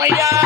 Maya!